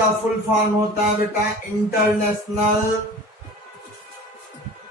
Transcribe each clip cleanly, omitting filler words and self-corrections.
का full form होता है बेटा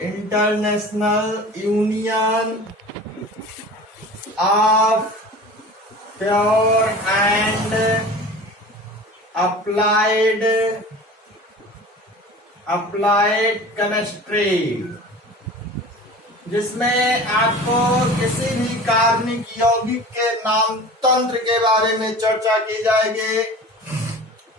international union of pure and applied chemistry, जिसमें आपको किसी भी कार्बनिक यौगिक के नाम तंत्र के बारे में चर्चा की जाएगी।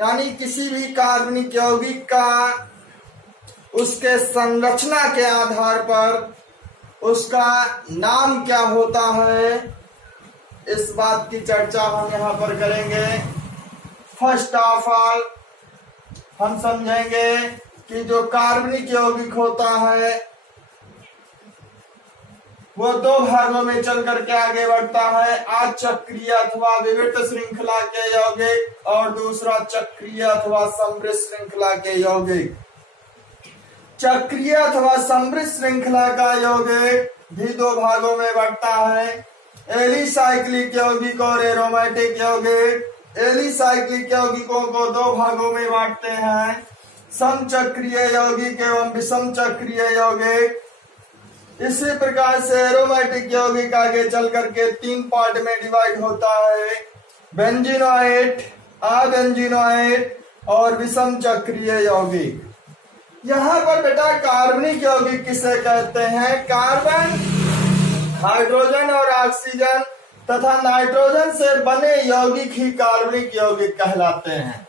यानी किसी भी कार्बनिक यौगिक का उसके संरचना के आधार पर उसका नाम क्या होता है, इस बात की चर्चा हम यहाँ पर करेंगे। फर्स्ट ऑफ ऑल हम समझेंगे कि जो कार्बनिक यौगिक होता है वो दो भागों में चल करके आगे बढ़ता है, अचक्रीय अथवा विविक्त श्रृंखला के यौगिक और दूसरा चक्रीय अथवा समृद्ध श्रृंखला के यौगिक। चक्रीय अथवा समृद्ध श्रृंखला का यौगिक भी दो भागों में बढ़ता है, एलिसाइक्लिक यौगिक और एरोमेटिक यौगिक। एलिसाइक्लिक यौगिकों को दो भागों में बांटते हैं, समचक्रीय यौगिक एवं विषम चक्रीय यौगिक। इसी प्रकार से एरोमेटिक यौगिक आगे चल करके तीन पार्ट में डिवाइड होता है, बेंजीनोएट, अबेंजीनोएट और विषम चक्रीय यौगिक। यहाँ पर बेटा कार्बनिक यौगिक किसे कहते हैं? कार्बन, हाइड्रोजन और ऑक्सीजन तथा नाइट्रोजन से बने यौगिक ही कार्बनिक यौगिक कहलाते हैं।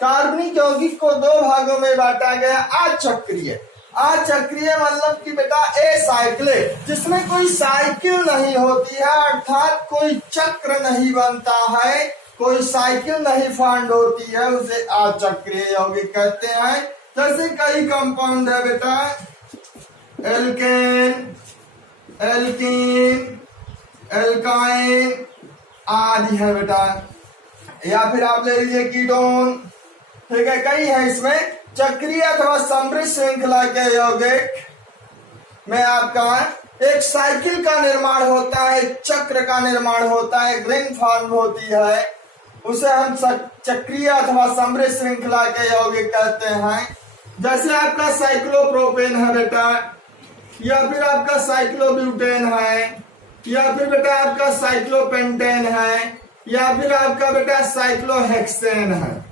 कार्बनिक यौगिक को दो भागों में बांटा गया, अचक्रीय। अचक्रीय मतलब कि बेटा एसाइक्लिक, जिसमें कोई साइकिल नहीं होती है, अर्थात कोई चक्र नहीं बनता है, कोई साइकिल नहीं फॉर्म होती है, उसे अचक्रीय यौगिक कहते हैं। जैसे कई कंपाउंड है बेटा, एल्केन, एल्कीन, एल्काइन आदि है बेटा, या फिर आप ले लीजिए कीटोन, ठीक है, कई है। इसमें चक्रीय अथवा समृद्ध श्रृंखला के यौगिक में आपका एक साइकिल का निर्माण होता है, चक्र का निर्माण होता है, रिंग फॉर्म होती है, उसे हम चक्रीय अथवा समृद्ध श्रृंखला के यौगिक कहते हैं। जैसे आपका साइक्लोप्रोपेन है बेटा, या फिर आपका साइक्लोब्यूटेन है, या फिर बेटा आपका साइक्लोपेंटेन है, या फिर आपका बेटा साइक्लोहेक्सेन है।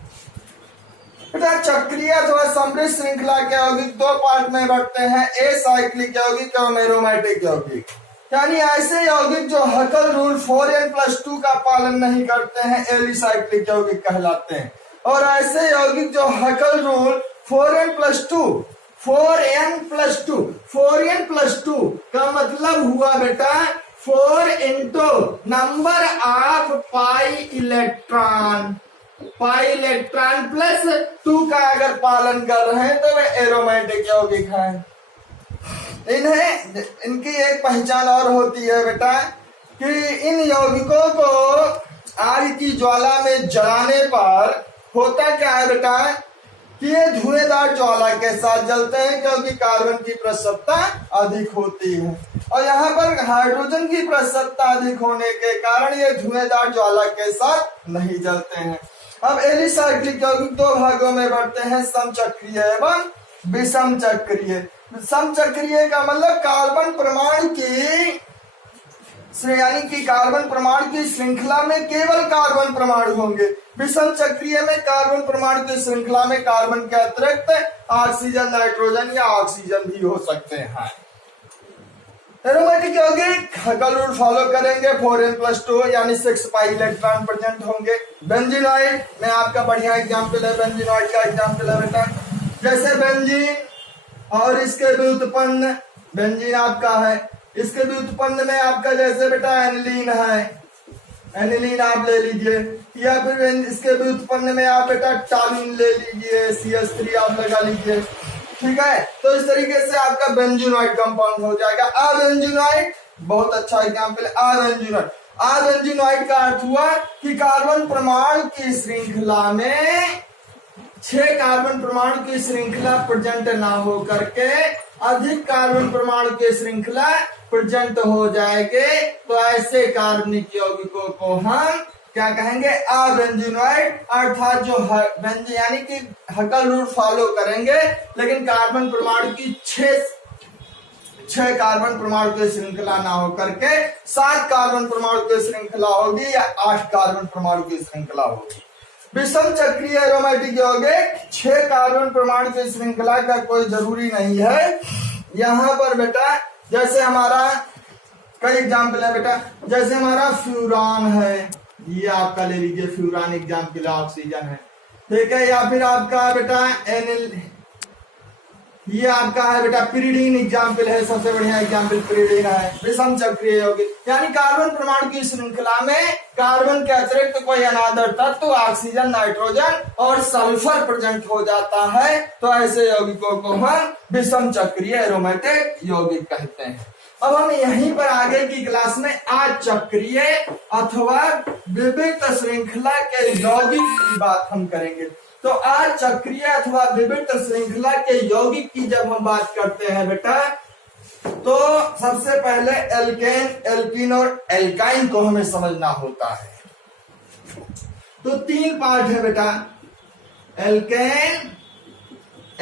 बेटा चक्रीय अथवा समृद्ध श्रृंखला के यौगिक दो पार्ट में बढ़ते हैं, एसाइक्लिक यौगिक और एरोमेटिक यौगिक। यानी ऐसे यौगिक जो हकल रूल 4n+2 का पालन नहीं करते हैं, एलिसाइक्लिक यौगिक कहलाते हैं। और ऐसे यौगिक जो हकल रूल 4n+2 का मतलब हुआ बेटा 4 into number of pi electron plus 2 का अगर पालन कर रहे हैं तो वे एरोमेटिक यौगिक हैं। इनकी एक पहचान और होती है बेटा कि इन यौगिकों को आग की ज्वाला में जलाने पर होता क्या है बेटा कि ये धुएंदार ज्वाला के साथ जलते हैं, क्योंकि कार्बन की प्रतिशतता अधिक होती है और यहाँ पर हाइड्रोजन की प्रतिशतता अधिक होने के कारण ये धुएंदार ज्वाला के साथ नहीं जलते हैं। अब एलिसाइक्लिक यौगिक दो भागों में बढ़ते हैं, समचक्रीय एवं विषम चक्रीय। समचक्रीय का मतलब कार्बन परमाणु की यानी कि कार्बन परमाणु की श्रृंखला में केवल कार्बन परमाणु होंगे। विषम चक्रीय में कार्बन परमाणु की श्रृंखला में कार्बन के अतिरिक्त ऑक्सीजन, नाइट्रोजन या ऑक्सीजन भी हो सकते हैं। एरोमेटिक यौगिक हकल रूल फॉलो करेंगे, 4n+2 यानी 6 पाई इलेक्ट्रॉन प्रेजेंट होंगे। बेंजीनोइड में आपका बढ़िया एग्जाम्पल है, बेंजीनोइड का एग्जाम्पल है बेटा, जैसे बेंजीन और इसके व्युत्पन्न, बेंजीन आपका है, इसके व्युत्पन्न में आपका जैसे बेटा एनिलीन है, एनिलीन आप ले लीजिए, या फिर इसके व्युत्पन्न में आप बेटा टॉलिन ले लीजिए, CH3 आप लगा लीजिए, ठीक है। तो इस तरीके से आपका बेंजीनोइड कंपाउंड हो जाएगा। अबेंजीनोइड बहुत अच्छा एग्जाम्पल है, अबेंजीनोइड। अबेंजीनोइड का अर्थ हुआ कि कार्बन परमाणु की श्रृंखला में 6 कार्बन परमाणु की श्रृंखला प्रेजेंट ना हो करके अधिक कार्बन परमाणु की श्रृंखला प्रेजेंट हो जाएंगे, तो ऐसे कार्बनिक यौगिकों को हम क्या कहेंगे, अबेंजीनॉइड, अर्थात जो बेंजीन यानी कि हकल रूट फॉलो करेंगे, लेकिन कार्बन परमाणु की छह कार्बन परमाणु की श्रृंखला ना होकर के 7 कार्बन परमाणु की श्रृंखला होगी या 8 कार्बन परमाणु की श्रृंखला होगी। विषम चक्रीय एरोमेटिक यौगिक 6 कार्बन परमाणु की श्रृंखला का कोई जरूरी नहीं है। यहाँ पर बेटा जैसे हमारा कई एग्जाम्पल है बेटा, जैसे हमारा फ्यूरान है, ये आपका ले लीजिए फ्यूरान एग्जाम्पल ऑक्सीजन है, ठीक है, या फिर आपका बेटा एनिल, ये आपका है बेटा पिरिडीन एग्जाम्पल है, सबसे बढ़िया एग्जाम्पल पिरिडीन है। विषम चक्रीय यौगिक यानी कार्बन परमाणु की श्रृंखला में कार्बन के अतिरिक्त कोई अनादर तत्व ऑक्सीजन, नाइट्रोजन और सल्फर प्रेजेंट हो जाता है, तो ऐसे यौगिकों को हम विषम चक्रीय एरोमेटिक यौगिक कहते हैं। अब हम यहीं पर आगे की क्लास में अचक्रीय अथवा विविक्त श्रृंखला के यौगिक की बात हम करेंगे। तो अचक्रीय अथवा विविक्त श्रृंखला के यौगिक की जब हम बात करते हैं बेटा, तो सबसे पहले एल्केन, एल्कीन और एल्काइन को हमें समझना होता है। तो 3 पार्ट है बेटा, एल्केन,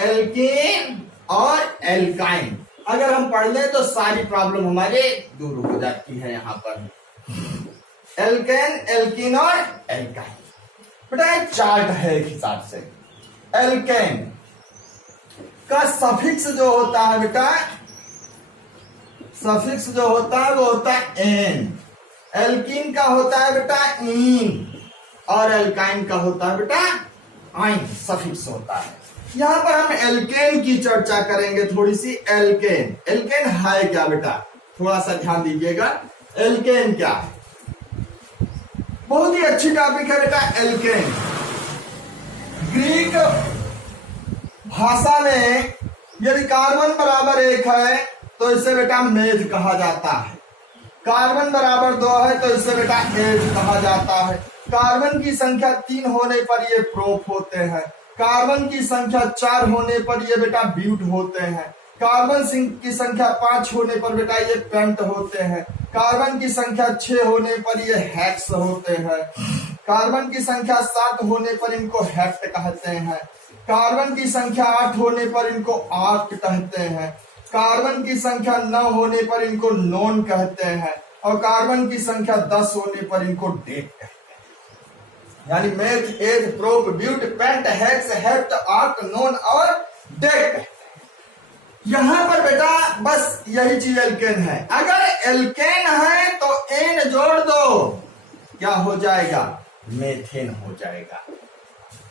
एल्कीन और एल्काइन। अगर हम पढ़ लें तो सारी प्रॉब्लम हमारे दूर हो जाती है। यहाँ पर एल्केन, एल्कीन और एल्काइन बेटा एक चार्ट है एक हिसाब से। एल्केन का सफिक्स जो होता है बेटा, सफिक्स जो होता है वो होता है एन, एल्कीन का होता है बेटा इन, और एल्काइन का होता है बेटा आइन, सफिक्स होता है। यहां पर हम एल्केन की चर्चा करेंगे थोड़ी सी। एल्केन, एल्केन है क्या बेटा, थोड़ा सा ध्यान दीजिएगा। एल्केन क्या है, बहुत ही अच्छी टॉपिक है बेटा एल्केन। ग्रीक भाषा में यदि कार्बन बराबर 1 है तो इसे बेटा मेथ कहा जाता है, कार्बन बराबर 2 है तो इसे बेटा एथ कहा जाता है, कार्बन की संख्या 3 होने पर ये प्रोप होते हैं, कार्बन की संख्या 4 होने पर ये बेटा ब्यूट होते हैं, कार्बन की संख्या 5 होने पर बेटा ये पेंट होते हैं, कार्बन की संख्या 6 होने पर ये हेक्स होते हैं, कार्बन की संख्या 7 होने पर इनको हेक्ट कहते हैं, कार्बन की संख्या 8 होने पर इनको आर्ट कहते हैं, कार्बन की संख्या 9 होने पर इनको नॉन कहते हैं, और कार्बन की संख्या 10 होने पर इनको डेट कहते हैं। यानी meth, eth, prop, but, pent, hex, hept, oct, non और डेट। यहां पर बेटा बस यही चीज एल्केन है। अगर एल्केन है तो एन जोड़ दो, क्या हो जाएगा, मेथेन हो जाएगा।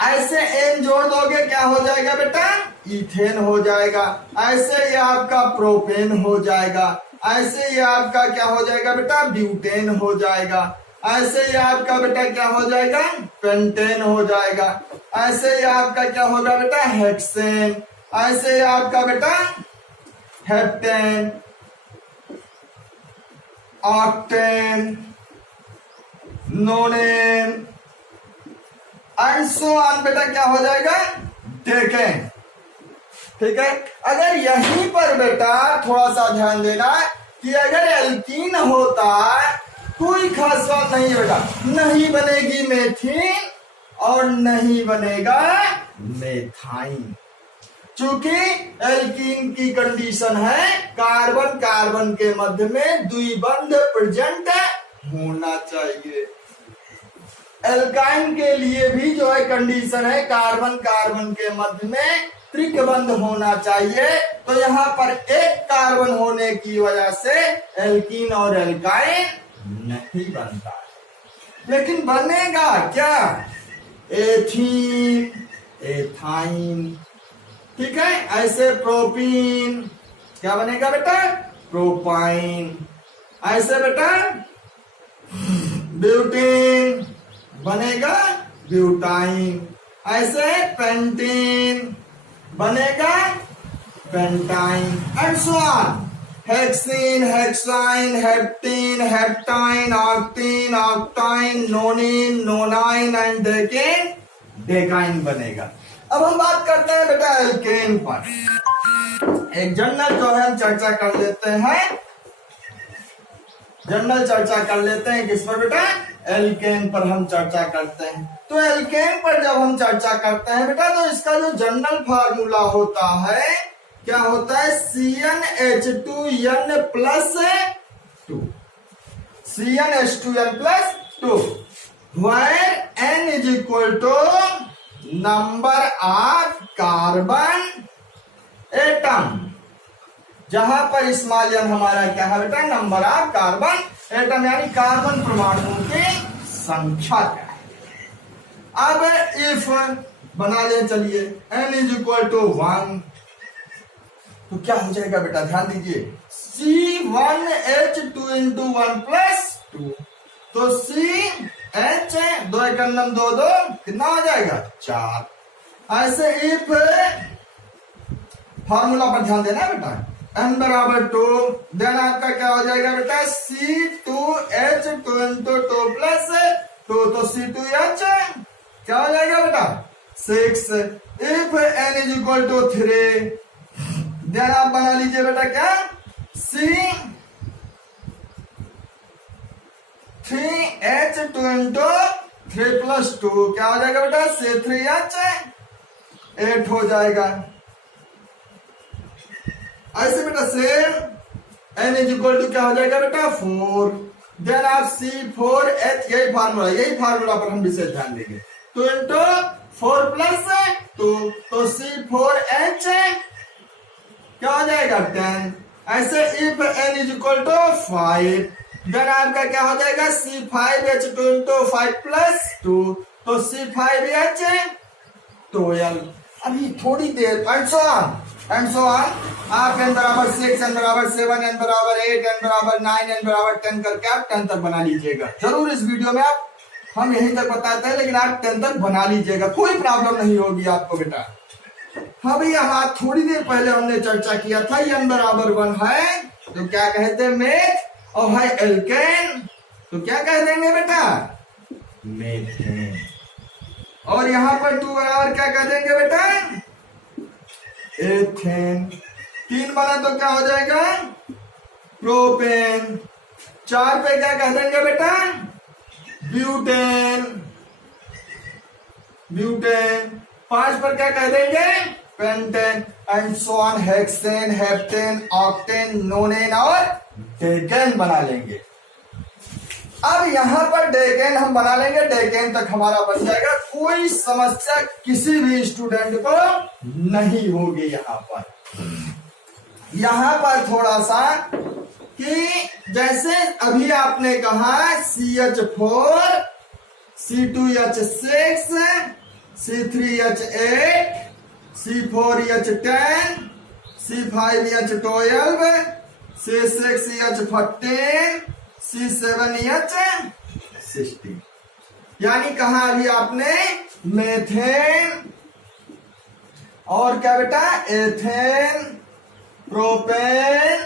ऐसे एन जोड़ दोगे क्या हो जाएगा बेटा, इथेन हो जाएगा। ऐसे ये आपका प्रोपेन हो जाएगा, ऐसे ये आपका क्या हो जाएगा बेटा, ब्यूटेन हो जाएगा, ऐसे ये आपका बेटा क्या हो जाएगा, पेंटेन हो जाएगा, ऐसे ये आपका क्या होगा बेटा, हेक्सेन, ऐसे आपका बेटा heptane, octane, नोनेन and so on बेटा क्या हो जाएगा, डेकेन। ठीक है, अगर यहीं पर बेटा थोड़ा सा ध्यान देना कि अगर एल्कीन होता कोई खास बात नहीं बेटा, नहीं बनेगी मेथीन और नहीं बनेगा मेथाइन। चूंकि एल्कीन की कंडीशन है कार्बन कार्बन के मध्य में द्विबंध प्रेजेंट होना चाहिए। एल्काइन के लिए भी जो है कंडीशन है कार्बन कार्बन के मध्य में त्रिकबंध होना चाहिए। तो यहाँ पर एक कार्बन होने की वजह से एल्कीन और एल्काइन नहीं बनता है, लेकिन बनेगा क्या, एथीन, एथाइन। ठीक है, ऐसे प्रोपीन क्या बनेगा बेटा, प्रोपाइन, ऐसे बेटा ब्यूटीन बनेगा ब्यूटाइन, ऐसे पेंटीन बनेगा pentyne and so on. Hexene, hexyne, heptene, heptyne, octene, octyne, nonene, nonyne and decene, decyne बनेगा। अब हम बात करते हैं बेटा एल्केन पर। एक जनरल जो है हम चर्चा कर लेते हैं, जनरल चर्चा कर लेते हैं किस पर बेटा, एल्केन पर हम चर्चा करते हैं। तो एल्केन पर जब हम चर्चा करते हैं बेटा, तो इसका जो जनरल फार्मूला होता है क्या होता है, CnH2n+2, CnH2n+2, where n is equal to number of carbon atom, जहां पर स्मॉल n हमारा क्या है बेटा, नंबर ऑफ कार्बन एटम, यानी कार्बन परमाणुओं की संख्या क्या है। अब इफ बना ले, चलिए n इज इक्वल टू 1, तो क्या हो जाएगा बेटा, ध्यान दीजिए, C1H2 इंटू 1+2, तो CH 2 1 2 2 कितना हो जाएगा, 4। ऐसे इफ फॉर्मूला पर ध्यान देना है बेटा, n बराबर 2, देन आपका क्या हो जाएगा बेटा, C2H2 इंटू 2+2, तो C2H क्या हो जाएगा बेटा, 6। If n is equal to 3, then आप बना लीजिए बेटा क्या, C3H2 इंटू 3+2, क्या हो जाएगा बेटा, C3H 8 हो जाएगा। ऐसे बेटा same n is equal to क्या हो जाएगा बेटा, 4, देन आप C4H, यही फार्मूला पर हम विशेष ध्यान देंगे, तो इंटू 4+2, तो C4H क्या हो जाएगा, 10। ऐसे if n is equal to 5, then आपका क्या हो जाएगा, C5H2 इंटू 5+2, तो C5H 12। अभी थोड़ी देर एंड सो ऑन, आप n बराबर 6, n बराबर 7, n बराबर 8, n बराबर 9, n बराबर 10 करके आप 10 तक बना लीजिएगा। जरूर इस वीडियो में हम यहीं तक बताते हैं, लेकिन आप 10 तक बना लीजिएगा, कोई प्रॉब्लम नहीं होगी आपको बेटा। हाँ भैया, हम थोड़ी देर पहले हमने चर्चा किया था, n बराबर 1 है तो क्या कहते हैं, मेथ, और है एल्केन तो क्या कह देंगे बेटा, मेथेन। और यहां पर 2 बराबर क्या कह देंगे बेटा, एथेन। 3 बना तो क्या हो जाएगा, प्रोपेन। 4 पे क्या कह देंगे बेटा, ब्यूटेन। 5 पर क्या कह देंगे, pentane, and so on, hexane, heptane, octane, नोनेन और डेकेन बना लेंगे। अब यहां पर डेकेन हम बना लेंगे, डेकेन तक हमारा बन जाएगा, कोई समस्या किसी भी स्टूडेंट को नहीं होगी। यहां पर थोड़ा सा कि जैसे अभी आपने कहा CH4, C2H6, C3H8, C4H10, C5H12, C6H14, C7H16, यानी कहा अभी आपने मेथेन और क्या बेटा, ethane, propane,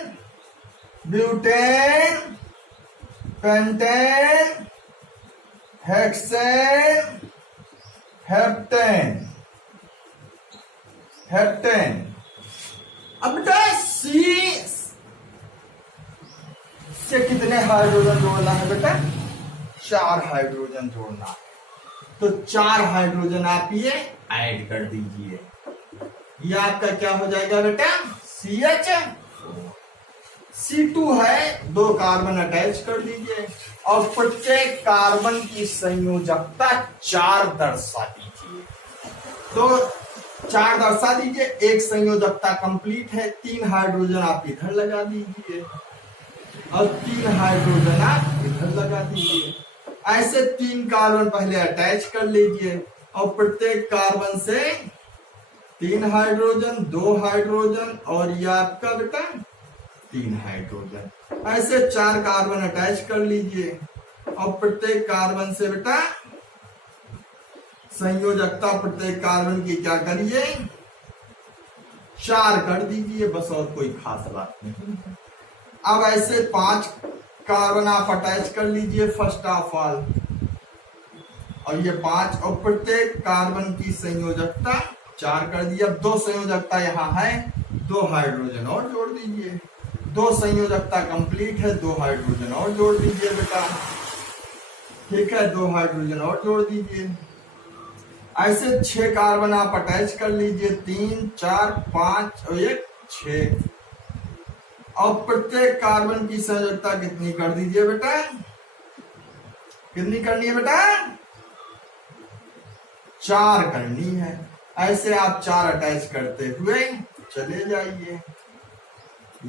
butane, pentane, hexane, heptane. अब बेटा सी से कितने हाइड्रोजन जोड़ना है बेटा, 4 हाइड्रोजन जोड़ना है, तो 4 हाइड्रोजन आप ये ऐड कर दीजिए, ये आपका क्या हो जाएगा बेटा, CH। C2 है, 2 कार्बन अटैच कर दीजिए और प्रत्येक कार्बन की संयोजकता 4 दर्शा दीजिए, तो 4 दर्शा दीजिए, एक संयोजकता कंप्लीट है। 3 हाइड्रोजन आप इधर लगा दीजिए और 3 हाइड्रोजन आप इधर लगा दीजिए। ऐसे 3 कार्बन पहले अटैच कर लीजिए और प्रत्येक कार्बन से 3 हाइड्रोजन, 2 हाइड्रोजन और ये आपका बेटा 3 हाइड्रोजन। ऐसे 4 कार्बन अटैच कर लीजिए और प्रत्येक कार्बन से बेटा संयोजकता प्रत्येक कार्बन की क्या करिए, 4 कर दीजिए बस, और कोई खास बात नहीं। अब ऐसे 5 कार्बन आप अटैच कर लीजिए फर्स्ट ऑफ ऑल, और ये 5 और प्रत्येक कार्बन की संयोजकता 4 कर दिया। 2 संयोजकता यहाँ है, 2 हाइड्रोजन और जोड़ दीजिए। 2 संयोजकता कंप्लीट है, 2 हाइड्रोजन और जोड़ दीजिए बेटा। ठीक है, 2 हाइड्रोजन और जोड़ दीजिए। ऐसे 6 कार्बन आप अटैच कर लीजिए, 3 4 5 और 1 6। और प्रत्येक कार्बन की संयोजकता कितनी कर दीजिए बेटा, कितनी करनी है बेटा, 4 करनी है। ऐसे आप 4 अटैच करते हुए चले जाइए।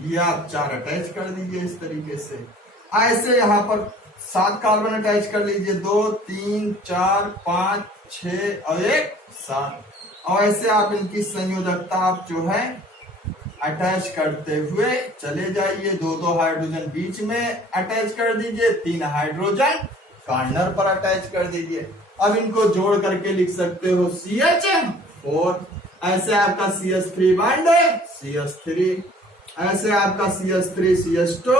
ये आप 4 अटैच कर दीजिए इस तरीके से। ऐसे यहाँ पर 7 कार्बन अटैच कर लीजिए, 2 3 4 5 6 और 1 7। और ऐसे आप इनकी संयोजकता आप जो है अटैच करते हुए चले जाइए। 2 हाइड्रोजन बीच में अटैच कर दीजिए, 3 हाइड्रोजन कॉर्नर पर अटैच कर दीजिए। अब इनको जोड़ करके लिख सकते हो CH4। ऐसे आपका CH3 बॉन्ड है, CH3। ऐसे आपका CH3 CH2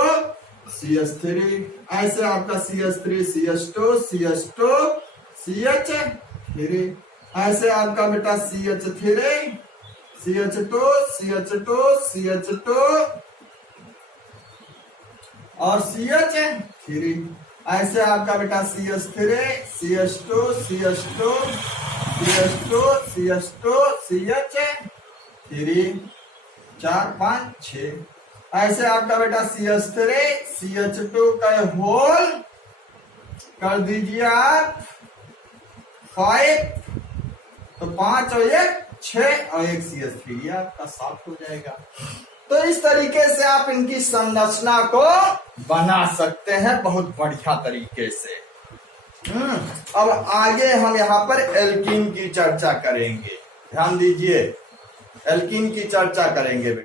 CH3। ऐसे आपका CH3 CH2 CH2 CH3। ऐसे आपका बेटा CH3 CH2 CH2 CH2 और CH3। ऐसे आपका बेटा CH3 CH2 CH2 CH2 CH2 CH3 4 5 6। ऐसे आपका बेटा CH3 CH2 का होल कर दीजिए आप 5। तो 5 और 1 6 और 1 CH3, ये आपका 7 हो जाएगा। तो इस तरीके से आप इनकी संरचना को बना सकते हैं बहुत बढ़िया तरीके से। अब आगे हम यहाँ पर एल्कीन की चर्चा करेंगे। ध्यान दीजिए, एल्कीन की चर्चा करेंगे।